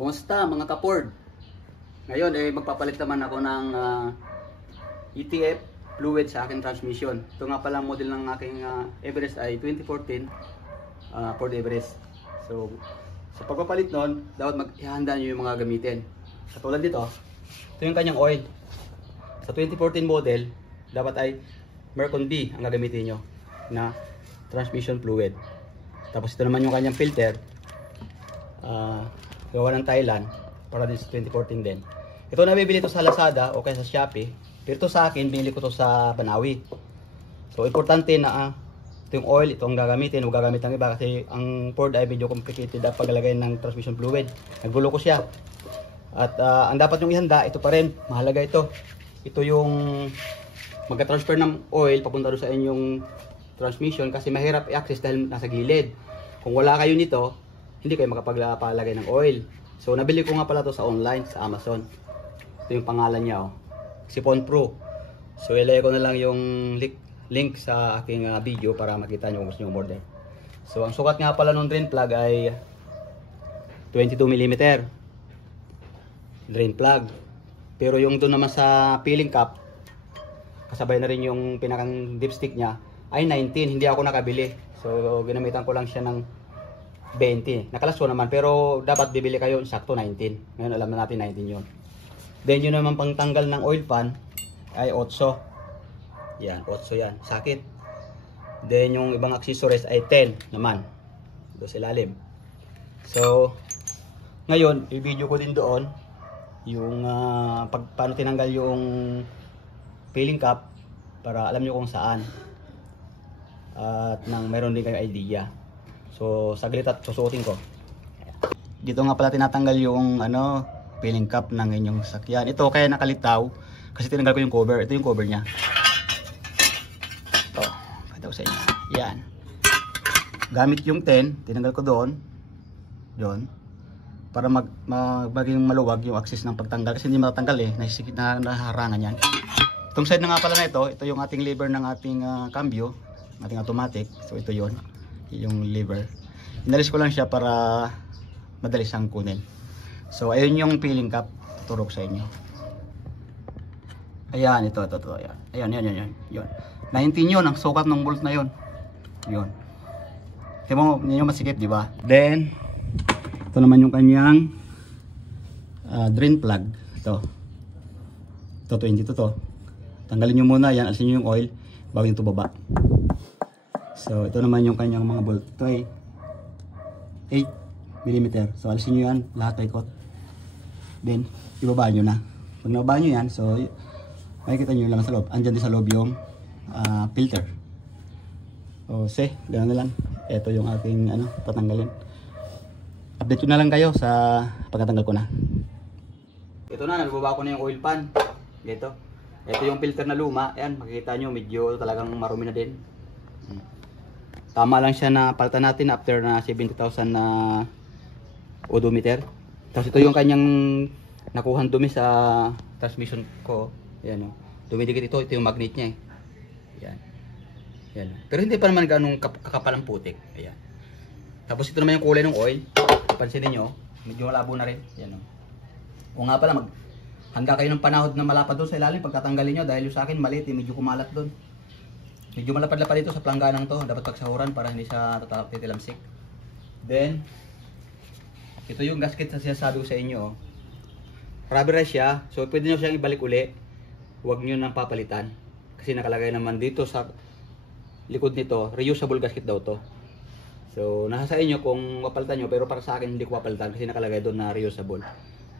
Kumusta mga ka-Ford? Ngayon ay magpapalit naman ako ng ETF fluid sa aking transmission. Ito nga pala model ng aking Everest ay 2014 Ford Everest. So sa pagpapalit nun, dapat maghihanda nyo yung mga gamitin. Katulad dito, ito yung kanyang oil. Sa 2014 model, dapat ay Mercon B ang gagamitin nyo na transmission fluid. Tapos ito naman yung kanyang filter. Gawa ng Thailand para din sa 2014 din. Ito nabibili to sa Lazada o kaya sa Shopee. Pero ito sa akin, binili ko to sa Banawi. So importante na ito yung oil, ito ang gagamitin. Huwag gagamit ng iba kasi ang Ford ay medyo complicated ang paglalagay ng transmission fluid. Naggulo ko siya. At ang dapat yung ihanda, ito pa rin. Mahalaga ito. Ito yung magka-transfer ng oil papunta doon sa inyong transmission kasi mahirap i-access dahil nasa gilid. Kung wala kayo nito, hindi kayo makapagpalagay ng oil. So nabili ko nga pala to sa online, sa Amazon. Ito yung pangalan niya, oh. Sipon Pro. So ilagay ko na lang yung link sa aking video para makita nyo kung gusto nyo order. So ang sukat nga pala ng drain plug ay 22mm drain plug. Pero yung doon naman sa peeling cap, kasabay na rin yung pinakang dipstick niya, ay 19. Hindi ako nakabili. So ginamitan ko lang siya ng 20. Nakalaswa naman pero dapat bibili kayo sakto 19. Ngayon alam na natin 19 yun. Then yun naman pang tanggal ng oil pan ay 8. Yan, 8 yan. Sakit. Then yung ibang accessories ay 10 naman. Doon sa ilalim. So ngayon, i-video ko din doon yung paano tinanggal yung peeling cap para alam nyo kung saan. At nang meron din kayong idea. So saglit at susuotin ko. Dito nga pala tinatanggal yung peeling cap ng inyong sakyan. Ito kaya nakalitaw kasi tinanggal ko yung cover. Ito yung cover niya. Ito, pakita ko sa inyo. Yan. Gamit yung 10, tinanggal ko doon para maging maluwag yung access ng pagtanggal kasi hindi matatanggal nahisikit na naharangan yan. Itong side na nga pala na ito yung ating lever ng ating cambio, ating automatic. So ito yon yung lever. Inalis ko lang siya para madali siyang kunin. So ayun yung peeling cap, tuturok sa inyo. Ayan, ito. Ayan. Yun. 19 yun, ang sukat ng bolt na yun. Yun. Tingnan mo, yun yung masikip, di ba? Then, ito naman yung kanyang drain plug. Ito 22 to. Tanggalin nyo muna yan, alisin nyo yung oil bago yung ito baba. So ito naman yung kanyang mga bolt. Ito ay 8mm. So alisin nyo yan, lahat ay ikot. Then ibaba nyo na. Pag nababa nyo yan, so makikita nyo lang sa loob. Andyan din sa loob yung filter. So ganoon na lang. Ito yung aking tatanggalin. Update ko na lang kayo sa pagkatanggal ko na. Ito na, nababa ko na yung oil pan. Ito yung filter na luma. Ayan, makikita nyo medyo talagang marumi na din. Tama lang siya na palitan natin after na 70,000 na odometer. Tapos ito yung kanyang nakuhang dumi sa transmission ko. Ayan o. Dumidikit ito. Ito yung magnet niya Ayan. Ayan. Pero hindi pa naman ganong kakapal ang putik. Ayan. Tapos ito naman yung kulay ng oil. Pansinin nyo. Medyo malabo na rin. Ayan o. O nga pala, handa kayo ng panahon na malapad doon sa ilalim pagkatanggalin nyo. Dahil yung sa akin maliit medyo kumalat doon. Medyo malapad-lapad dito sa plangganang to. Dapat pagsahuran para hindi siya titilamsik. Then, ito yung gasket na sinasabi ko sa inyo. Rubberized siya. So, pwede nyo siyang ibalik uli. Huwag nyo nang papalitan. Kasi nakalagay naman dito sa likod nito, reusable gasket daw to. So, nasa sa inyo kung mapalitan nyo. Pero para sa akin, hindi ko papalitan kasi nakalagay doon na reusable.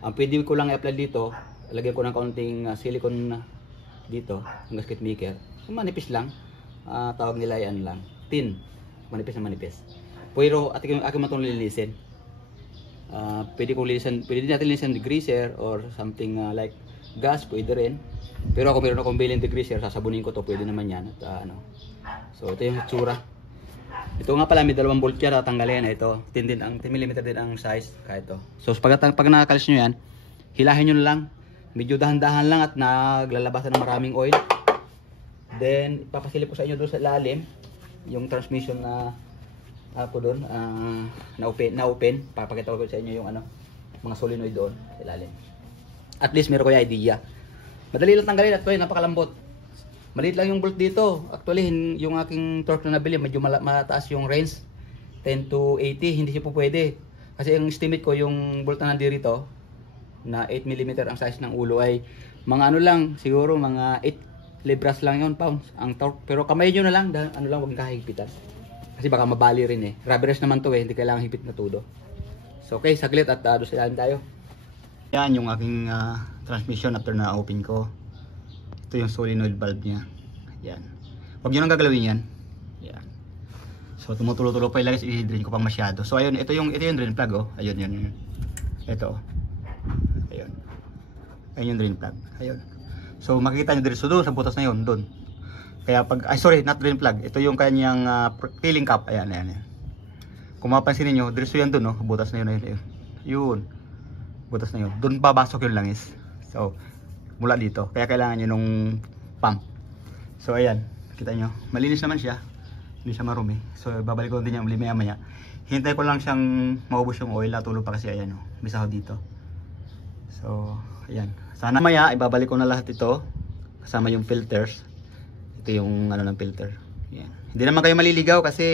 Ang pwede ko lang i-apply dito, lagyan ko ng kaunting silicone dito, ang gasket maker. So, manipis lang. Tawag nila yan lang tin, manipis na manipis. Pero aking matong lilinisin. Pwede din natin linisin degreaser or something like gas, pwede rin. Pero ako meron akong bilhin degreaser, sasabunin ko to, pwede naman yan. At, so ito yung tsura. Ito nga pala may 2 bolt yan, tatanggalin na ito. 10mm din ang size kahit ito. So pag nakakalis nyo yan, hilahin nyo na lang. Medyo dahan-dahan lang at naglalabasan ng maraming oil. Then, ipapasilip ko sa inyo doon sa ilalim yung transmission na ako doon na open. Papakita ko sa inyo yung mga solenoid doon sa ilalim. At least meron kayo idea. Madali lang tanggalin at napakalambot. Maliit lang yung bolt dito. Actually, yung aking torque na nabili, medyo mataas yung range. 10 to 80, hindi siya po pwede. Kasi ang estimate ko, yung bolt na nandito, na 8mm ang size ng ulo ay mga ano lang, siguro mga 8 libras lang yun, pounds, ang torque. Pero kamay nyo na lang, ano lang, huwag kahigpitan. Kasi baka mabali rin eh. Rubberized naman to eh, hindi kailangan higpit na todo. So okay, saglit at doon sa tayo. Yan yung aking transmission after na open ko. Ito yung solenoid valve niya. Yan. Huwag nyo nang gagalawin yan. Yan. So tumutulo-tulo pa ilagay, i-drain ko pang masyado. So ayun, ito yung drain plug oh. Ayun, yan. Ito. Ayun. Ayun yung drain plug. Ayun. So makikita nyo diretso doon sa butas na yun, doon. Kaya pag, sorry, not drain plug. Ito yung kanyang filling cap. Ayan, ayan, ayan. Kung mapansin niyo, diretso yan doon, no? Butas na yun, ayun. Yun. Butas na yun. Doon babasok yung langis. So, mula dito. Kaya kailangan nyo nung pump. So, ayan. Kita nyo. Malinis naman siya. Hindi siya marumi. So, babalik ko din niya uli maya. Hintay ko lang siyang maubos yung oil. Natulog pa kasi, ayan, oh. Bisa ko dito. So, ayan. Sana maya, ibabalik ko na lahat ito. Kasama yung filters. Ito yung ano ng filter. Ayan. Hindi naman kayo maliligaw kasi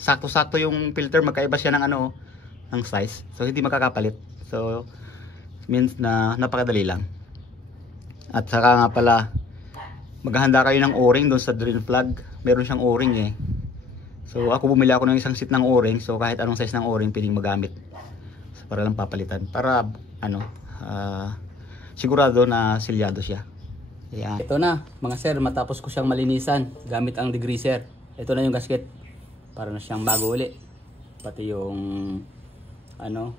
sakto-sakto yung filter. Magkaiba siya ng ano, ng size. So, hindi makakapalit. So, means na napakadali lang. At saka nga pala, maghahanda kayo ng o-ring doon sa drain plug. Meron siyang o-ring eh. So ako bumili ako ng isang set ng o-ring. So kahit anong size ng o-ring pwedeng magamit. So, para lang papalitan. Para ano, sigurado na silyado siya. Ayan. Ito na mga sir, matapos ko siyang malinisan gamit ang degreaser. Ito na yung gasket. Para na siyang bago uli. Pati yung ano,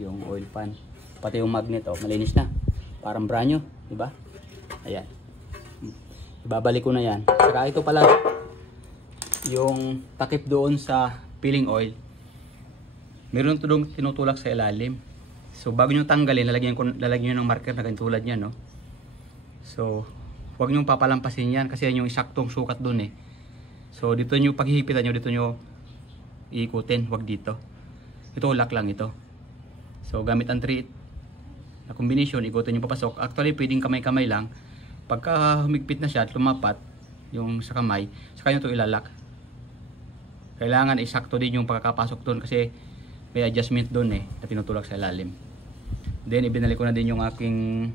yung oil pan. Pati yung magnet, oh, malinis na. Parang brand new, di ba? Ayan. Ibabalik ko na yan. Saka ito pala, yung takip doon sa filling oil. Meron ito doon tinutulak sa ilalim. So, bago nyo tanggalin, lalagyan nyo ng marker na ganito tulad yan, no? So, huwag nyo papalampasin yan kasi yan yung isaktong sukat doon eh. So, dito nyo, paghihipitan nyo, dito nyo iikutin. Huwag dito. Ito, lock lang ito. So, gamit ang 3 na combination, ikutin nyo papasok. Actually, pwedeng kamay-kamay lang. Pagka humigpit na siya at lumapat yung sa kamay, saka nyo ito ilalak. Kailangan isakto din yung pagkakapasok doon kasi may adjustment doon eh na tinutulak sa ilalim. Then, ibinalik ko na din yung aking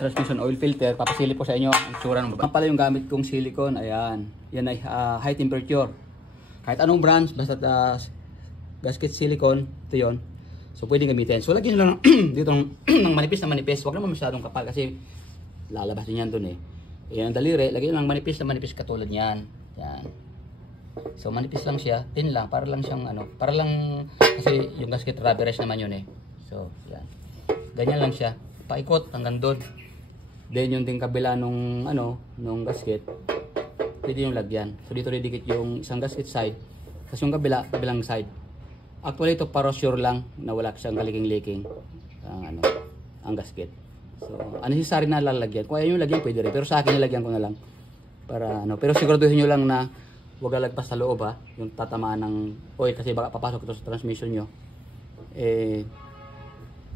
transmission oil filter. Papasilip ko sa inyo ang tsura ng baba. Pala yung gamit kong silicone. Ayan. Yan ay high temperature. Kahit anong brands, basta gasket silicone, ito yun. So, pwedeng gamitin. So, lagyan nyo lang dito ng manipis na manipis. Huwag naman masyadong kapal kasi lalabas din yan dun eh. Yan ang daliri. Lagyan nyo lang manipis na manipis katulad yan. Yan. So, manipis lang siya. Thin lang. Para lang siyang ano. Para lang, kasi yung gasket rubberized naman yun eh. So, yan. Ganyan lang siya. Paikot hanggang doon. Then, yung ding kabila nung ano, nung gasket, pwede yung lagyan. So, dito didikit yung isang gasket side. Tapos yung kabilang side. Actually, ito para sure lang na wala siyang kaliking-liking ang gasket. So, unnecessary na lalagyan. Kung ayaw nyo lagyan, pwede rin. Pero sa akin, nilagyan ko na lang. Para, pero siguraduhin nyo lang na huwag lalagpas sa loob ha. Yung tatamaan ng oil kasi baka papasok ito sa transmission nyo.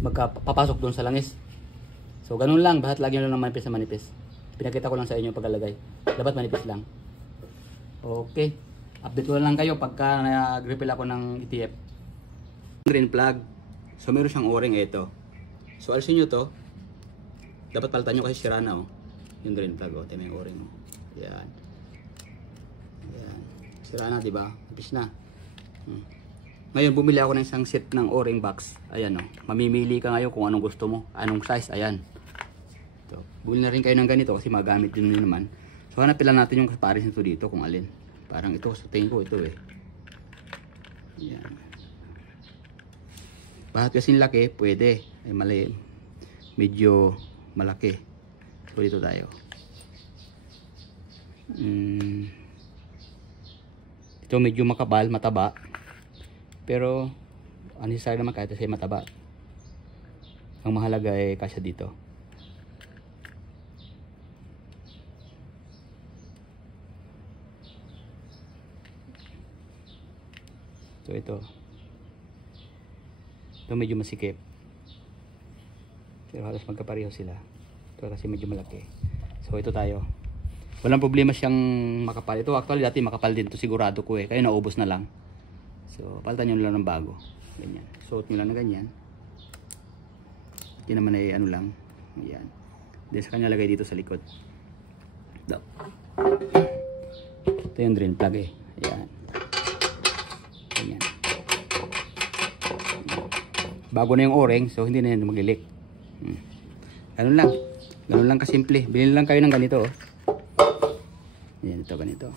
Magpapasok doon sa langis. So, ganun lang. Bahat lagyan nyo lang manipis na manipis. Pinakita ko lang sa inyo pagkalagay. Dapat manipis lang. Okay. Update ko lang kayo pagka nag-refill ako ng ETF. Drain plug. So meron siyang o-ring ito. So alisin nyo to. Dapat palitan nyo kasi sira na oh. Yung drain plug oh. Tingnan yung o-ring oh. Yan. Yan. Sira na diba? Tapos na. Ngayon bumili ako ng isang set ng o-ring box. Ayan oh. Mamimili ka ngayon kung anong gusto mo. Anong size. Ayan. Ito. Bumili na rin kayo ng ganito kasi magamit din nyo naman. So hanapin lang natin yung pares nito dito kung alin. Parang ito sa tingin ko ito eh. Yan. Bahat kasing laki, pwede. Ay mali. Medyo malaki. So dito tayo. Ito medyo makapal, mataba. Pero unnecessary naman kahit kasi mataba. Ang mahalaga ay kasya dito. So ito. Ito medyo masikip. Pero halos magkapareho sila. Ito kasi medyo malaki. So ito tayo. Walang problema siyang makapal. Ito actually dati makapal din to, sigurado ko eh. Kaya naubos na lang. So palitan nyo lang ng bago. Ganyan. Suot nyo lang na ganyan. Hindi naman ay ano lang. Ayan. Then sa kanya lagay dito sa likod. Ito. Ito yung drain plug eh. Ayan. Ganyan. Bago na yung o-ring, so hindi na yan mag-leak. Ganun lang. Ganun lang kasimple. Bilhin lang kayo ng ganito. Oh. Yan, ito ganito.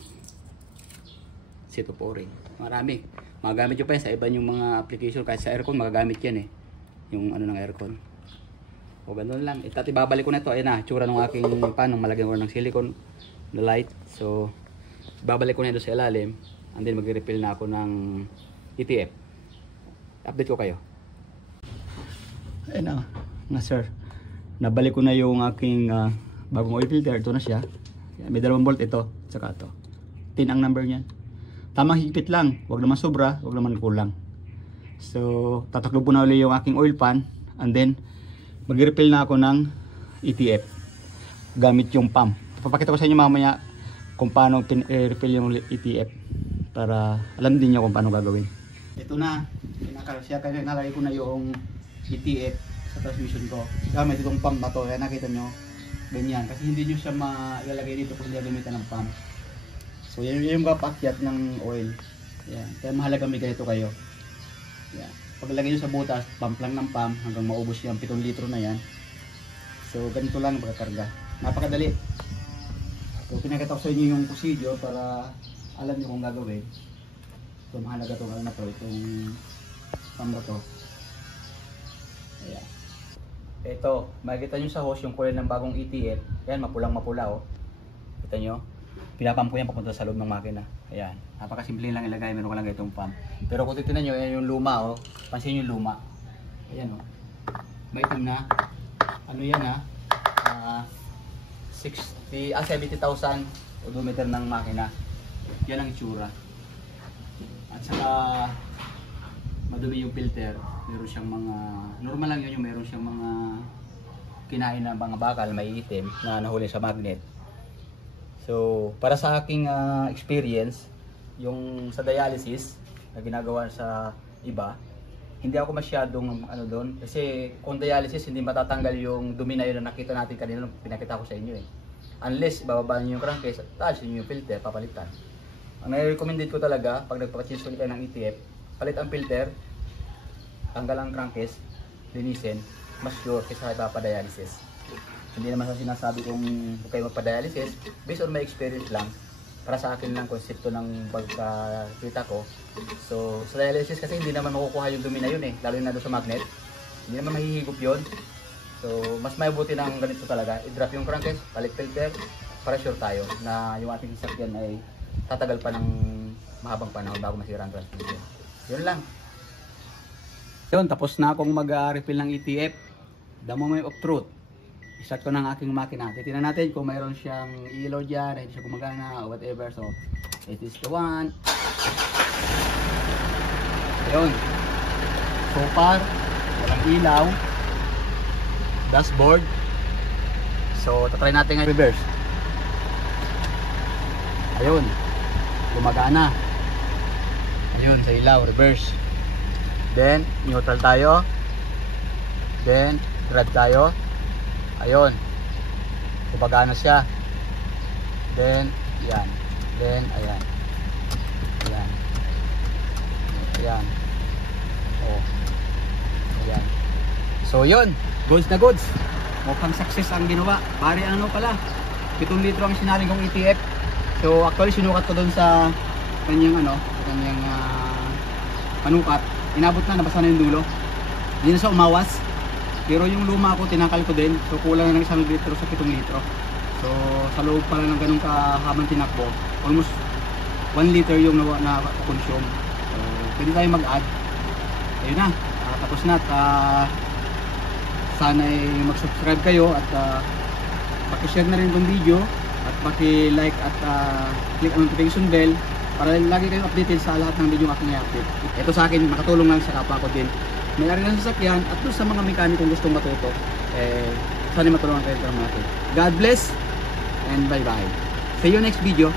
Set of o-ring. Marami. Magagamit nyo pa yan sa iba yung mga application. Kahit sa aircon, magagamit yan eh. Yung ano ng aircon. O ganun lang. At ibabalik ko na ito. Ayan na, tsura ng aking pan. Malagyan ko ng silicone na light. So, babalik ko na ito sa ilalim. And then mag-refill na ako ng ETF. Update ko kayo. Ayan na sir. Nabalik ko na yung aking bagong oil filter. Ito na siya. May 2 bolt ito. Tsaka ito. 10 ang number niyan. Tamang higpit lang. Huwag naman sobra. Huwag naman kulang. So, tataklo po na ulit yung aking oil pan. And then, mag-refill na ako ng ETF. Gamit yung pump. Papakita ko sa inyo mamaya kung paano refill yung ETF. Para alam din nyo kung paano gagawin. Ito na. Nalagay ko na yung ETF sa transmission ko. Gamit itong pump na to. Kaya nakita nyo. Ganyan. Kasi hindi nyo siya mailalagay dito kung hindi gamitan ng pump. So yan yung kapakyat ng oil. Yan. Kaya mahalaga may ganito kayo. Yan. Paglagay nyo sa butas, pump lang ng pump hanggang maubos yung 7 litro na yan. So ganito lang pagkakarga. Napakadali. So pinakita ko sa inyo yung procedure para alam nyo kung gagawin. So mahalaga itong ano na to. Itong pump na to. Ayan. Ito, makikita nyo sa hose yung coil ng bagong ETF. Ayan, mapulang mapula oh. Kita nyo? Pinapump ko yan papunta sa loob ng makina. Ayan, napakasimple lang ilagay. Meron ko lang itong pump. Pero kung titignan nyo, ayan yung luma oh. Pansin yung luma. Ayan oh. Maitim na. Ano yan ha? 70,000 odometer ng makina. Yan ang itsura. At saka madumi yung filter. Meron siyang mga normal lang yun, yung meron siyang mga kinain na mga bakal may itim na nahuli sa magnet. So para sa aking experience, yung sa dialysis na ginagawa sa iba, hindi ako masyadong ano doon kasi kung dialysis hindi matatanggal yung dumi na yun na nakita natin kanina nung pinakita ko sa inyo eh. Unless bababa niyo yung crankcase, taas niyo yung filter, papalitan. Ang nai-recommended ko talaga pag nagpa-change ulit ng ETF, palit ang filter, tanggal ang crankcase, linisin, mas sure kaysa ipapadialysis. Hindi naman sa sinasabi kung huwag kayo magpa-dialysis, based on my experience lang, para sa akin lang konsepto ng pagkakita ko. So sa dialysis kasi hindi naman makukuha yung dumi na yun eh, lalo na doon sa magnet. Hindi naman mahihigop yun. So mas mabuti ng ganito talaga, i-drop yung crankcase, palit filter, para sure tayo na yung ating sasakyan ay tatagal pa ng mahabang panahon bago masira ang transmission. Yun lang. Yun, tapos na akong mag-refill ng ETF. The moment of truth. I-start ko ng aking makina. Titignan natin kung mayroon siyang ilaw dyan, hindi siya gumagana o whatever. So, it is the one. Yun. So far, walang ilaw. Dashboard. So, tatry natin ang reverse. Ayun. Gumagana. Ayun, sa ilaw, reverse. Then, neutral tayo. Then, grad tayo. Ayun. Gumagana siya. Then, yan. Then, ayan. Ayan. Ayan. Oh. Ayan. So, yun. Goods na goods. Mukhang success ang ginawa. Pare, ano pala? 7 litro ang sinaling kong ETF. So, actually, sinukat ko dun sa kanyang, kanyang panukat. Inabot na, nabasa na yung dulo. Hindi na siya umawas. Pero yung luma ko, tinangkal ko din. So kulang na ng 1 litro sa 7 litro. So sa loob pala ng ganun kahabang tinakbo, almost 1 liter yung na-consume. So pwede tayo mag-add. Ayun na, tapos na. Sana ay mag-subscribe kayo at paki-share na rin itong video. At paki-like at click ang notification bell para lagi kayong updated sa lahat ng video aking i-update. Ito sa akin, makatulong lang sa kapwa ko din may-ari ng sasakyan at doon sa mga mekanikong gustong matuto, sana matulungan kayo ng natin. God bless and bye bye. See you next video.